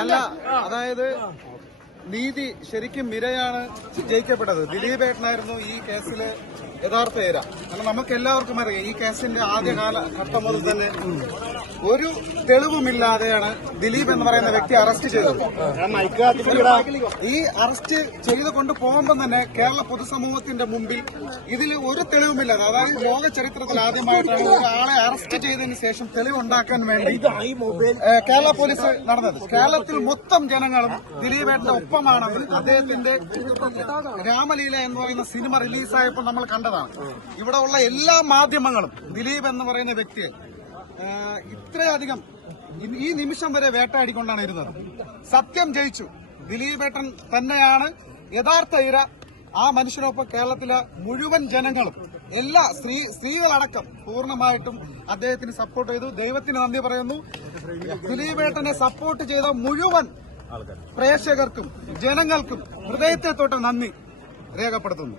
അല്ല, അതായത് നീതി ശരിക്കും ഇരയാണ് ജയിക്കപ്പെട്ടത്. ദിലീപേട്ടനായിരുന്നു ഈ കേസില് യഥാർത്ഥ ഇര. കാരണം നമുക്ക് എല്ലാവർക്കും അറിയാം, ഈ കേസിന്റെ ആദ്യകാല ഘട്ടം മുതൽ തന്നെ ഒരു തെളിവുമില്ലാതെയാണ് ദിലീപ് എന്ന് പറയുന്ന വ്യക്തി അറസ്റ്റ് ചെയ്തത്. ഈ അറസ്റ്റ് ചെയ്ത് കൊണ്ടുപോകുമ്പോൾ തന്നെ കേരള പൊതുസമൂഹത്തിന്റെ മുമ്പിൽ ഇതിൽ ഒരു തെളിവുമില്ലാതെ, അതായത് ലോക ചരിത്രത്തിൽ ആദ്യമായിട്ടാണ് ഒരാളെ അറസ്റ്റ് ചെയ്തതിനു ശേഷം തെളിവുണ്ടാക്കാൻ വേണ്ടി കേരള പോലീസ് നടന്നത്. കേരളത്തിൽ മൊത്തം ജനങ്ങളും ദിലീപേട്ടന്റെ ഒപ്പമാണെന്ന് അദ്ദേഹത്തിന്റെ രാമലീല എന്ന് പറയുന്ന സിനിമ റിലീസായപ്പോൾ നമ്മൾ കണ്ടതാണ്. ഇവിടെ ഉള്ള എല്ലാ മാധ്യമങ്ങളും ദിലീപ് എന്ന് പറയുന്ന വ്യക്തിയെ ഇത്രയധികം ഈ നിമിഷം വരെ വേട്ടയാടിക്കൊണ്ടാണ് ഇരുന്നത്. സത്യം ജയിച്ചു. ദിലീപേട്ടൻ തന്നെയാണ് യഥാർത്ഥ ഇര. ആ മനുഷ്യനൊപ്പം കേരളത്തിലെ മുഴുവൻ ജനങ്ങളും, എല്ലാ സ്ത്രീകളടക്കം പൂർണ്ണമായിട്ടും അദ്ദേഹത്തിന് സപ്പോർട്ട് ചെയ്തു. ദൈവത്തിന് നന്ദി പറയുന്നു. ദിലീപേട്ടനെ സപ്പോർട്ട് ചെയ്ത മുഴുവൻ പ്രേക്ഷകർക്കും ജനങ്ങൾക്കും ഹൃദയത്തെ തൊട്ട് നന്ദി രേഖപ്പെടുത്തുന്നു.